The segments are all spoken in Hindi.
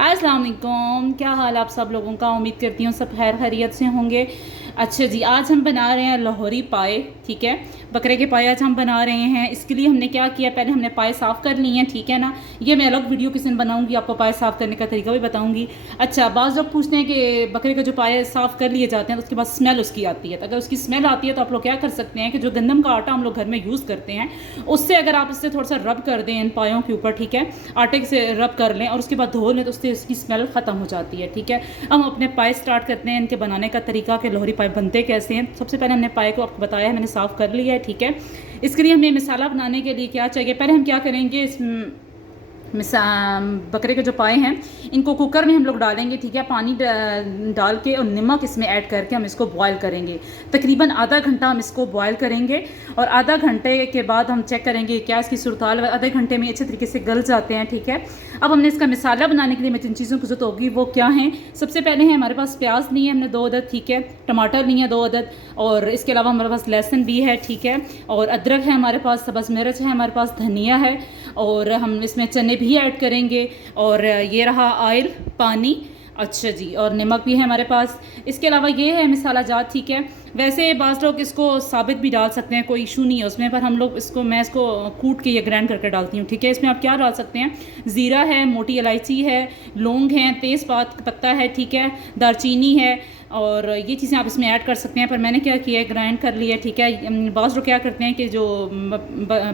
अस्सलाम वालेकुम, क्या हाल आप सब लोगों का। उम्मीद करती हूँ सब खैर खैरियत से होंगे। अच्छा जी, आज हम बना रहे हैं लाहौरी पाए। ठीक है, बकरे के पाए आज हम बना रहे हैं। इसके लिए हमने क्या किया, पहले हमने पाए साफ़ कर लिए हैं। ठीक है ना, ये मैं अलग वीडियो किसी दिन बनाऊंगी, आपको पाए साफ़ करने का तरीका भी बताऊंगी। अच्छा, बाज़ लोग पूछते हैं कि बकरे के जो पाए साफ़ कर लिए जाते हैं तो उसके बाद स्मेल उसकी आती है। तो अगर उसकी स्मेल आती है तो आप लोग क्या कर सकते हैं कि जो गंदम का आटा हम लोग घर में यूज़ करते हैं उससे अगर आप इससे थोड़ा सा रब कर दें इन पायों के ऊपर, ठीक है, आटे से रब कर लें और उसके बाद धो लें तो उससे इसकी स्मेल ख़त्म हो जाती है। ठीक है, हम अपने पाए स्टार्ट करते हैं। इनके बनाने का तरीका कि लाहौरी पाए बनते कैसे हैं। सबसे पहले हमने पाए को आपको बताया है, मैंने साफ़ कर लिया है। ठीक है, इसके लिए हमें मसाला बनाने के लिए क्या चाहिए, पहले हम क्या करेंगे, इस बकरे के जो पाए हैं इनको कुकर में हम लोग डालेंगे। ठीक है, पानी डाल के और नमक इसमें ऐड करके हम इसको बॉयल करेंगे। तकरीबन आधा घंटा हम इसको बॉयल करेंगे और आधा घंटे के बाद हम चेक करेंगे क्या इसकी सूरत। आधे घंटे में अच्छे तरीके से गल जाते हैं। ठीक है, अब हमने इसका मसाला बनाने के लिए हमें जिन चीज़ों की जरूरत होगी वो क्या है। सबसे पहले है हमारे पास प्याज लिए हमने 2 अदद। ठीक है, टमाटर लिए 2 अदद और इसके अलावा हमारे पास लहसुन भी है। ठीक है, और अदरक है हमारे पास, सब्ज़ मिर्च है हमारे पास, धनिया है और हम इसमें चने भी ऐड करेंगे। और ये रहा ऑयल, पानी, अच्छा जी, और नमक भी है हमारे पास। इसके अलावा ये है मसाला जात। ठीक है, वैसे बाज़ लोग इसको साबित भी डाल सकते हैं, कोई इशू नहीं है उसमें, पर हम लोग इसको, मैं इसको कूट के ये ग्राइंड करके डालती हूँ। ठीक है, इसमें आप क्या डाल सकते हैं, ज़ीरा है, मोटी इलायची है, लौंग है, तेज़पात पत्ता है, ठीक है, दालचीनी है और ये चीज़ें आप इसमें ऐड कर सकते हैं। पर मैंने क्या किया है, ग्राइंड कर लिया। ठीक है, बाज़ लोग क्या करते हैं कि जो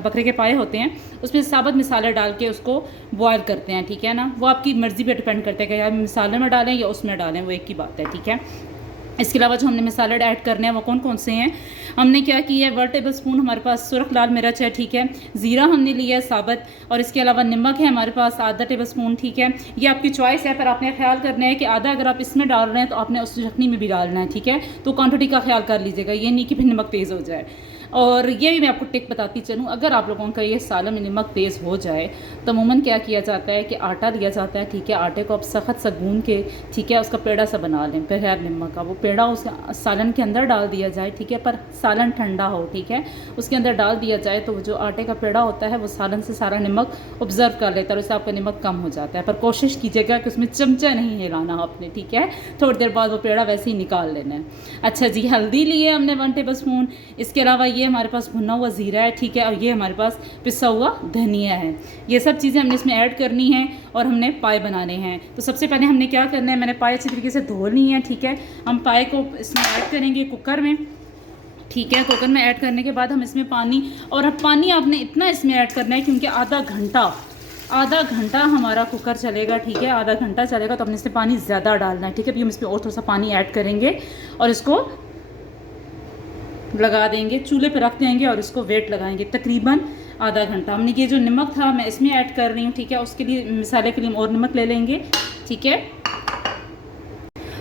बकरे के पाए होते हैं उसमें साबुत मसाले डाल के उसको बॉयल करते हैं। ठीक है ना, वो आपकी मर्ज़ी पे डिपेंड करता है कि आप मसाले में डालें या उसमें डालें, वो एक ही बात है। ठीक है, इसके अलावा जो हमने मसाले ऐड करने हैं वो कौन कौन से हैं, हमने क्या किया है, 1 टेबल स्पून हमारे पास सुरख लाल मिर्च है। ठीक है, ज़ीरा हमने लिया है साबुत और इसके अलावा नमक है हमारे पास आधा टेबल स्पून। ठीक है, ये आपकी चॉइस है, पर आपने ख्याल करना है कि आधा अगर आप इसमें डाल रहे हैं तो आपने उस चटनी में भी डालना है। ठीक है, तो क्वान्टिटी का ख्याल कर लीजिएगा, ये नहीं कि फिर नमक तेज़ हो जाए। और ये भी मैं आपको टिक बताती चलूँ, अगर आप लोगों का ये सालन में नमक तेज़ हो जाए तो अमूमन क्या किया जाता है कि आटा लिया जाता है। ठीक है, आटे को आप सख्त सा गूंद के, ठीक है, उसका पेड़ा सा बना लें बगैर नमक का, वो पेड़ा उस सालन के अंदर डाल दिया जाए। ठीक है, पर सालन ठंडा हो, ठीक है, उसके अंदर डाल दिया जाए तो जो आटे का पेड़ा होता है वो सालन से सारा नमक ऑब्जर्व कर लेता है और उससे आपका नमक कम हो जाता है। पर कोशिश कीजिएगा कि उसमें चमचा नहीं हिलाना आपने। ठीक है, थोड़ी देर बाद वो पेड़ा वैसे ही निकाल लेना है। अच्छा जी, हल्दी लिए हमने 1 टेबल स्पून। इसके अलावा ये हमारे पास भुना हुआ ज़ीरा है। ठीक है, और ये हमारे पास पिसा हुआ धनिया है। ये सब चीज़ें हमने इसमें ऐड करनी है और हमने पाए बनाने हैं। तो सबसे पहले हमने क्या करना है, मैंने पाए अच्छी तरीके से धो ली हैं। ठीक है, हम पाए को इसमें ऐड करेंगे कुकर में। ठीक है, कुकर में ऐड करने के बाद हम इसमें पानी, और पानी आपने इतना इसमें ऐड करना है क्योंकि आधा घंटा हमारा कुकर चलेगा। ठीक है, आधा घंटा चलेगा तो हमने इसमें पानी ज़्यादा डालना है। ठीक है, अभी हम इसमें और थोड़ा सा पानी ऐड करेंगे और इसको लगा देंगे, चूल्हे पे रख देंगे और इसको वेट लगाएंगे तकरीबन आधा घंटा। हमने ये जो नमक था मैं इसमें ऐड कर रही हूँ। ठीक है, उसके लिए मसाले के लिए और नमक ले लेंगे। ठीक है,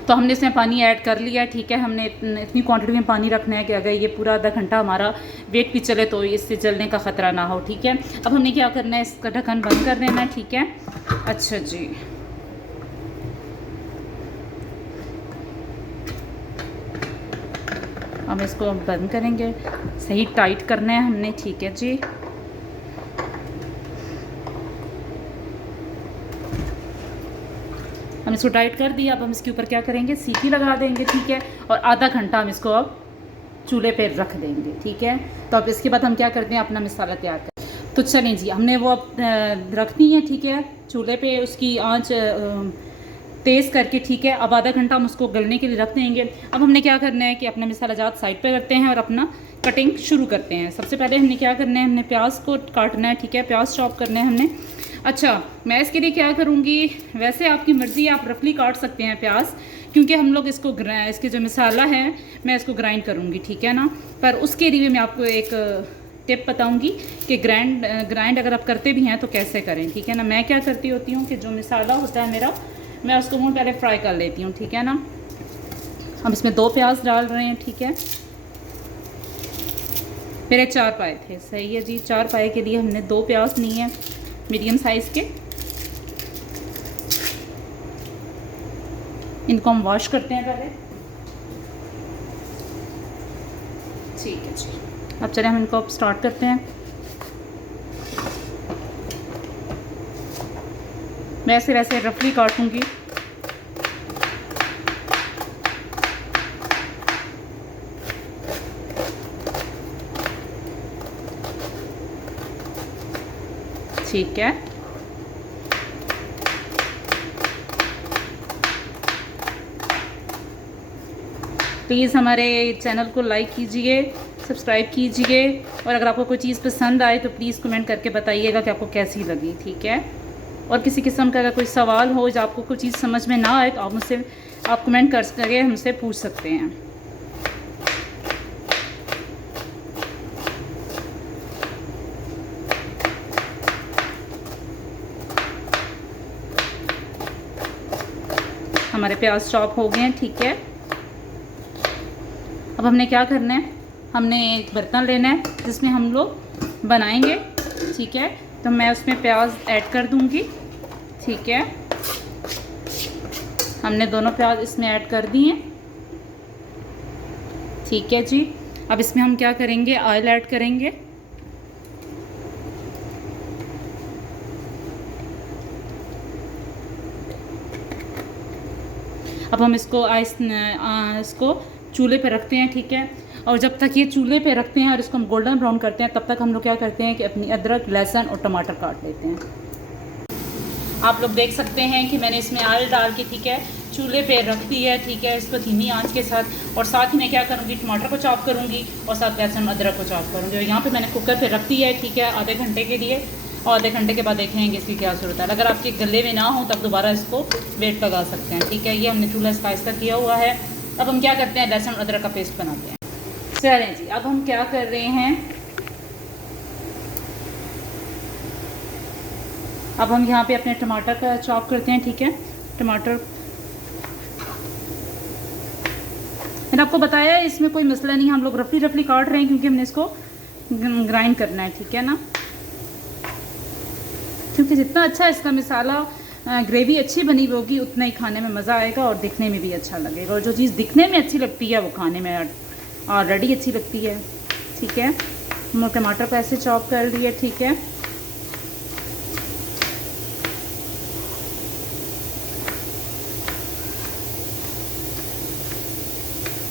तो हमने इसमें पानी ऐड कर लिया है। ठीक है, हमने इतनी क्वांटिटी में पानी रखना है कि अगर ये पूरा आधा घंटा हमारा वेट भी चले तो इससे जलने का ख़तरा ना हो। ठीक है, अब हमने क्या करना है, इसका ढक्कन बंद कर देना है। ठीक है, अच्छा जी, हम इसको बंद करेंगे, सही टाइट करना है हमने। ठीक है जी, हम इसको टाइट कर दिया। अब हम इसके ऊपर क्या करेंगे, सीटी लगा देंगे। ठीक है, और आधा घंटा हम इसको अब चूल्हे पे रख देंगे। ठीक है, तो अब इसके बाद हम क्या करते हैं, अपना मसाला तैयार कर। तो चलें जी, हमने वो अब रख दी है। ठीक है, चूल्हे पे उसकी आंच तेज़ करके। ठीक है, अब आधा घंटा हम उसको गलने के लिए रख देंगे। अब हमने क्या करना है कि अपना मसाला जात साइड पे रखते हैं और अपना कटिंग शुरू करते हैं। सबसे पहले हमने क्या करना है, हमने प्याज को काटना है। ठीक है, प्याज चॉप करना है हमने। अच्छा, मैं इसके लिए क्या करूँगी, वैसे आपकी मर्ज़ी, आप रफली काट सकते हैं प्याज, क्योंकि हम लोग इसको इसके जो मसाला है मैं इसको ग्राइंड करूँगी। ठीक है ना, पर उसके लिए मैं आपको एक टिप बताऊंगी कि ग्राइंड अगर आप करते भी हैं तो कैसे करें। ठीक है ना, मैं क्या करती होती हूँ कि जो मसाला होता है मेरा, मैं उसको मुँह पहले फ्राई कर लेती हूँ। ठीक है ना, हम इसमें 2 प्याज डाल रहे हैं। ठीक है, मेरे 4 पाए थे, सही है जी, 4 पाए के लिए हमने 2 प्याज लिए हैं मीडियम साइज़ के। इनको हम वॉश करते हैं पहले। ठीक है जी, अब चलिए हम इनको अब स्टार्ट करते हैं। मैं ऐसे वैसे रफली काटूंगी। ठीक है, प्लीज़ हमारे चैनल को लाइक कीजिए, सब्सक्राइब कीजिए, और अगर आपको कोई चीज़ पसंद आए तो प्लीज़ कमेंट करके बताइएगा कि आपको कैसी लगी। ठीक है, और किसी किस्म का अगर कोई सवाल हो या आपको कोई चीज़ समझ में ना आए तो आप कमेंट करके हमसे पूछ सकते हैं। हमारे प्याज चॉप हो गए हैं। ठीक है, अब हमने क्या करना है, हमने एक बर्तन लेना है जिसमें हम लोग बनाएंगे। ठीक है, तो मैं उसमें प्याज ऐड कर दूंगी। ठीक है, हमने दोनों प्याज इसमें ऐड कर दिए। ठीक है जी, अब इसमें हम क्या करेंगे, ऑयल ऐड करेंगे। अब हम इसको चूल्हे पे रखते हैं। ठीक है, और जब तक ये चूल्हे पे रखते हैं और इसको हम गोल्डन ब्राउन करते हैं, तब तक हम लोग क्या करते हैं कि अपनी अदरक, लहसुन और टमाटर काट लेते हैं। आप लोग देख सकते हैं कि मैंने इसमें ऑयल डाल के, ठीक है, चूल्हे पे रख दी है। ठीक है, इसको धीमी आंच के साथ, और साथ ही मैं क्या करूँगी, टमाटर को चॉप करूँगी और साथ लहसुन अदरक को चॉप करूँगी। और यहाँ पे मैंने कुकर पे रख दी है। ठीक है, आधे घंटे के लिए, और आधे घंटे के बाद देखेंगे इसकी क्या सूरत है। अगर आपके गले में ना हो तब दोबारा इसको वेट लगा सकते हैं। ठीक है, ये हमने चूल्हा स्पाइस का किया हुआ है। अब हम क्या करते हैं, लहसुन अदरक का पेस्ट बनाते हैं। चलें जी, अब हम क्या कर रहे हैं, अब हम यहाँ पे अपने टमाटर का चॉप करते हैं। ठीक है, टमाटर मैंने आपको बताया है इसमें कोई मसला नहीं, हम लोग रफली काट रहे हैं क्योंकि हमने इसको ग्राइंड करना है। ठीक है ना, क्योंकि जितना अच्छा इसका मसाला ग्रेवी अच्छी बनी होगी उतना ही खाने में मज़ा आएगा और दिखने में भी अच्छा लगेगा। और जो चीज़ दिखने में अच्छी लगती है वो खाने में ऑलरेडी अच्छी लगती है। ठीक है, हम टमाटर को ऐसे चॉप कर लिए। ठीक है,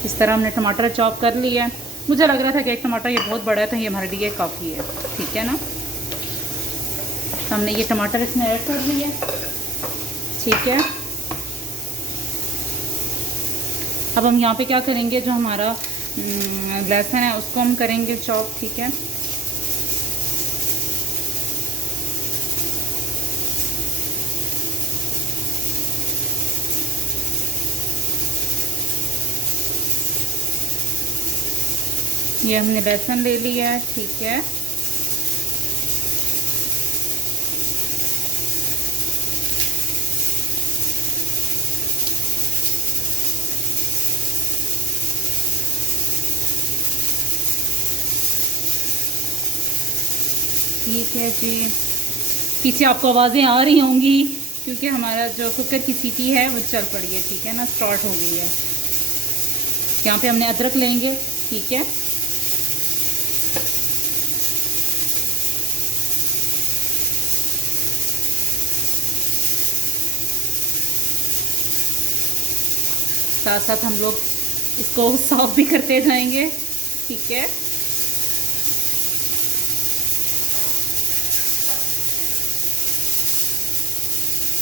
इस तरह हमने टमाटर चॉप कर लिया है। मुझे लग रहा था कि एक टमाटर ये बहुत बड़ा है तो ये हमारे लिए काफ़ी है। ठीक है ना, तो हमने ये टमाटर इसमें ऐड कर लिया। ठीक है, अब हम यहाँ पे क्या करेंगे, जो हमारा लहसुन है उसको हम करेंगे चॉप। ठीक है, ये हमने लहसुन ले लिया है। ठीक है, ठीक है जी, पीछे आपको आवाज़ें आ रही होंगी क्योंकि हमारा जो कुकर की सीटी है वो चल पड़ी है। ठीक है ना, स्टार्ट हो गई है। यहाँ पे हमने अदरक लेंगे। ठीक है, साथ साथ हम लोग इसको साफ भी करते जाएंगे। ठीक है,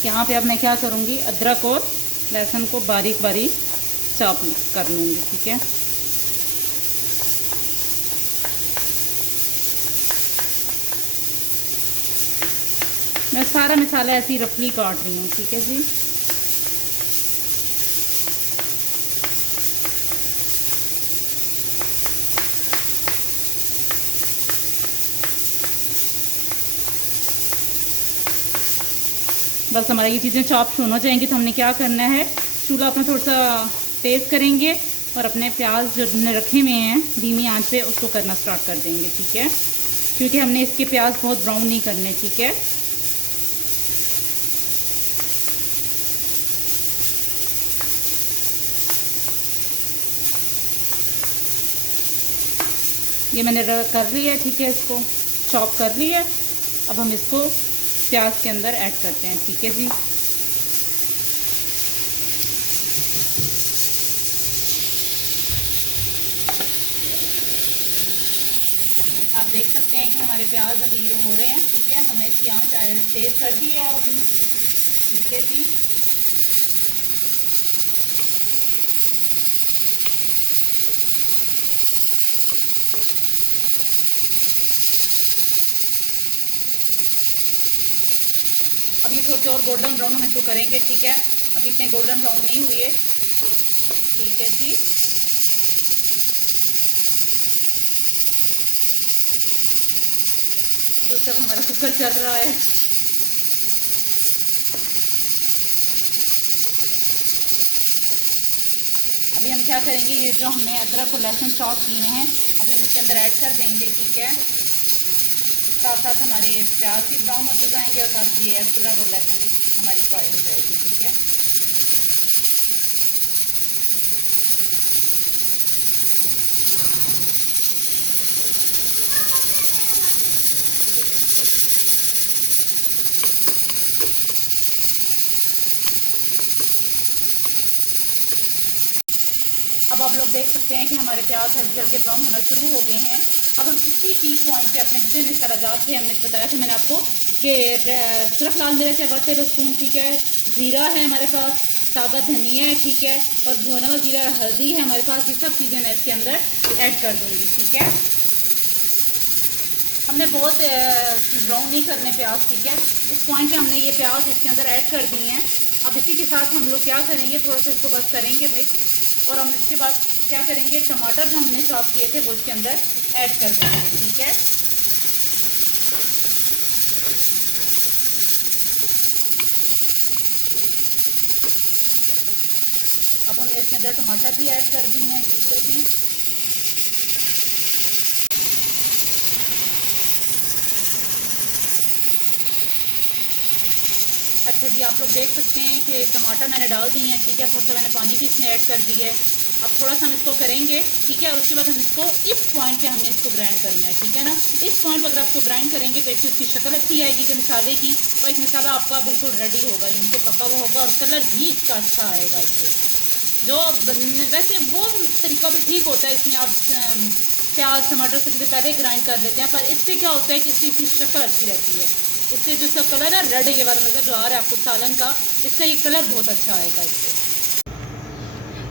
यहाँ पे अब मैं क्या करूँगी, अदरक और लहसुन को बारीक बारीक चॉप कर लूँगी। ठीक है, मैं सारा मसाला ऐसे ही रफली काट रही हूँ। ठीक है जी, बस हमारी ये चीज़ें चॉप हो जाएंगी तो हमने क्या करना है, चूल्हा अपना थोड़ा सा तेज़ करेंगे और अपने प्याज जो हमने रखे हुए हैं धीमी आंच पे उसको करना स्टार्ट कर देंगे। ठीक है, क्योंकि हमने इसके प्याज बहुत ब्राउन नहीं करने। ठीक है, ये मैंने कर लिया है। ठीक है, इसको चॉप कर लिया। अब हम इसको प्याज के अंदर ऐड करते हैं। ठीक है जी, आप देख सकते हैं कि हमारे प्याज अभी ये हो रहे हैं, ठीक है। हमने इसकी आंच तेज़ कर दी है अभी, ठीक है जी। अब ये थोड़े और गोल्डन ब्राउन हम इसको करेंगे, ठीक है। अब इतने गोल्डन ब्राउन नहीं हुए, ठीक है जी। तो सब हमारा कुकर चल रहा है। अभी हम क्या करेंगे, ये जो हमने अदरक और लहसुन चॉप किए हैं अभी हम इसके अंदर ऐड कर देंगे, ठीक है। साथ साथ हमारे प्याज भी ब्राउन होते जाएंगे और साथ ये अदरक और लहसुन भी हमारी फ्राई हो जाएगी, ठीक है। अब आप लोग देख सकते हैं कि हमारे प्याज हल्के हल्के ब्राउन होना शुरू हो गए हैं। अब हम इसी पीक पॉइंट पे अपने जितने मसालाजात थे, हमने बताया था मैंने आपको कि सिर्फ लाल मिर्च है 1 टेबल स्पून, ठीक है। ज़ीरा है हमारे पास, साबुत धनिया है, ठीक है। और भुना जीरा, हल्दी है हमारे पास। ये सब चीज़ें मैं इसके अंदर ऐड कर दूँगी, ठीक है। हमने बहुत ब्राउन नहीं करने प्याज, ठीक है। इस पॉइंट पे हमने ये प्याज इसके अंदर ऐड कर दिए हैं। अब इसी के साथ हम लोग क्या करेंगे, थोड़ा सा इसको बस करेंगे मिक्स, और हम इसके बाद क्या करेंगे, टमाटर जो हमने चॉप किए थे वो इसके अंदर ऐड कर देंगे, ठीक है। अब हमने इसके अंदर टमाटर भी ऐड कर दिए हैं, ठीक है जी। अच्छा जी, आप लोग देख सकते हैं कि टमाटर मैंने डाल दिए हैं, ठीक है। थोड़ा सा मैंने पानी भी इसमें ऐड कर दिया है। अब थोड़ा सा हम इसको करेंगे, ठीक है। और उसके बाद हम इसको इस पॉइंट पे हमने इसको ग्राइंड करना है, ठीक है ना। इस पॉइंट पर अगर आपको ग्राइंड करेंगे तो एक तो इसकी शक्ल अच्छी आएगी जो मसाले की, और एक मसाला आपका बिल्कुल रेडी होगा, इनके पका हुआ होगा, और कलर भी इसका अच्छा आएगा इससे। जो वैसे वो तरीका भी ठीक होता है, इसमें आप प्याज टमाटर से पहले ग्राइंड कर लेते हैं, पर इससे क्या होता है कि इसकी शक्ल अच्छी रहती है। इससे जो इसका कलर है रेड ये वाला मतलब जो आ रहा है आपको सालन का, इसका ये कलर बहुत अच्छा आएगा इससे।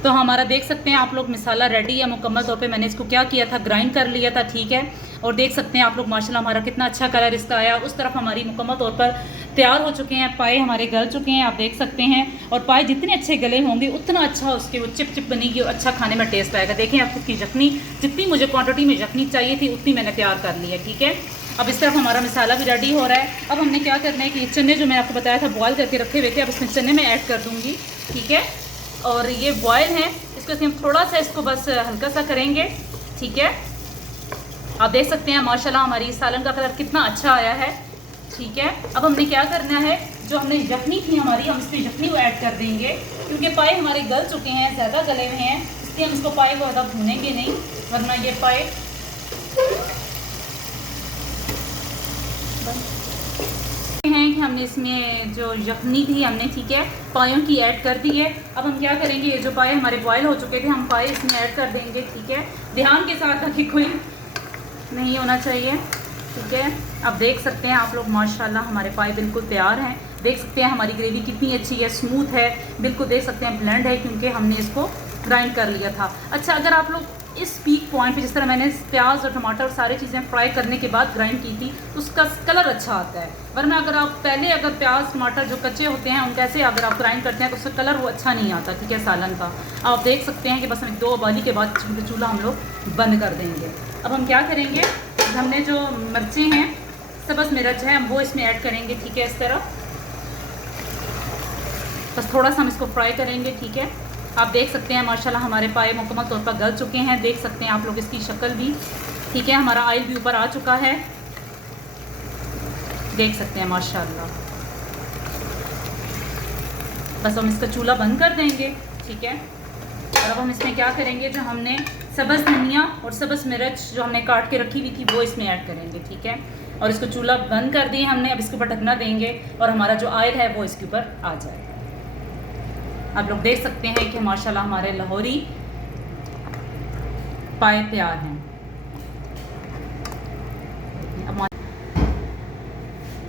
तो हमारा देख सकते हैं आप लोग मसाला रेडी है मुकम्मल तौर पे। मैंने इसको क्या किया था, ग्राइंड कर लिया था, ठीक है। और देख सकते हैं आप लोग माशाल्लाह हमारा कितना अच्छा कलर इसका आया। उस तरफ हमारी मुकम्मल तौर पर तैयार हो चुके हैं, पाए हमारे गल चुके हैं, आप देख सकते हैं। और पाए जितने अच्छे गले होंगे उतना अच्छा उसके वो चिप चिप बनेगी और अच्छा खाने में टेस्ट आएगा। देखें आप उसकी यखनी, जितनी मुझे क्वान्टिटी में यखनी चाहिए थी उतनी मैंने तैयार कर ली है, ठीक है। अब इस तरफ हमारा मसाला भी रेडी हो रहा है। अब हमने क्या करना है कि चने जो मैंने आपको बताया था बॉयल करके रखे हुए थे, अब इसमें चने में ऐड कर दूँगी, ठीक है। और ये बॉयल है, इसको हम थोड़ा सा इसको बस हल्का सा करेंगे, ठीक है। आप देख सकते हैं माशाल्लाह हमारी सालन का कलर कितना अच्छा आया है, ठीक है। अब हमने क्या करना है, जो हमने यखनी थी हमारी, हम इसमें यखनी को ऐड कर देंगे, क्योंकि पाए हमारे गल चुके हैं, ज़्यादा गले हुए हैं, इसलिए हम इसको पाए को ज़्यादा भूनेंगे नहीं, वरना ये पाए हैं कि हमने इसमें जो यखनी थी हमने, ठीक है, पायों की ऐड कर दी है। अब हम क्या करेंगे, ये जो पाए हमारे बॉयल हो चुके थे हम पाए इसमें ऐड कर देंगे, ठीक है। ध्यान के साथ रखिए, कोई नहीं होना चाहिए, ठीक है। अब देख सकते हैं आप लोग माशाल्लाह हमारे पाए बिल्कुल तैयार हैं। देख सकते हैं हमारी ग्रेवी कितनी अच्छी है, स्मूथ है, बिल्कुल देख सकते हैं ब्लेंड है, क्योंकि हमने इसको ग्राइंड कर लिया था। अच्छा, अगर आप लोग इस पीक पॉइंट पे जिस तरह मैंने प्याज और टमाटर और सारी चीज़ें फ्राई करने के बाद ग्राइंड की थी तो उसका कलर अच्छा आता है, वरना अगर आप पहले अगर प्याज टमाटर जो कच्चे होते हैं उनका ऐसे अगर आप ग्राइंड करते हैं तो उसका कलर वो अच्छा नहीं आता, ठीक है, सालन का। आप देख सकते हैं कि बस हम 2 उबाली के बाद चूल्हा हम लोग बंद कर देंगे। अब हम क्या करेंगे, हमने जो मिर्चें हैं, सब्ज़ मिर्च है, हम वो इसमें ऐड करेंगे, ठीक है। इस तरह बस थोड़ा सा हम इसको फ्राई करेंगे, ठीक है। आप देख सकते हैं माशाल्लाह हमारे पाए मुकम्मल तौर पर गल चुके हैं, देख सकते हैं आप लोग इसकी शक्ल भी, ठीक है। हमारा ऑयल भी ऊपर आ चुका है, देख सकते हैं माशाल्लाह। बस हम इसका चूल्हा बंद कर देंगे, ठीक है। और अब हम इसमें क्या करेंगे, जो हमने सब्ज़ धनिया और सब्ज़ मिर्च जो हमने काट के रखी हुई थी वो इसमें ऐड करेंगे, ठीक है। और इसको चूल्हा बंद कर दिए हमने, अब इसके ऊपर ढकना देंगे और हमारा जो ऑयल है वो इसके ऊपर आ जाएगा। आप लोग देख सकते हैं कि माशाल्लाह हमारे लाहौरी पाए तैयार हैं।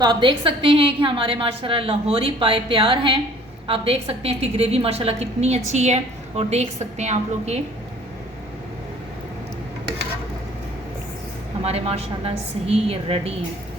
तो आप देख सकते हैं कि हमारे माशाल्लाह लाहौरी पाए तैयार हैं। आप देख सकते हैं इसकी ग्रेवी माशाल्लाह कितनी अच्छी है, और देख सकते हैं आप लोग ये हमारे माशाल्लाह सही ये रेडी हैं।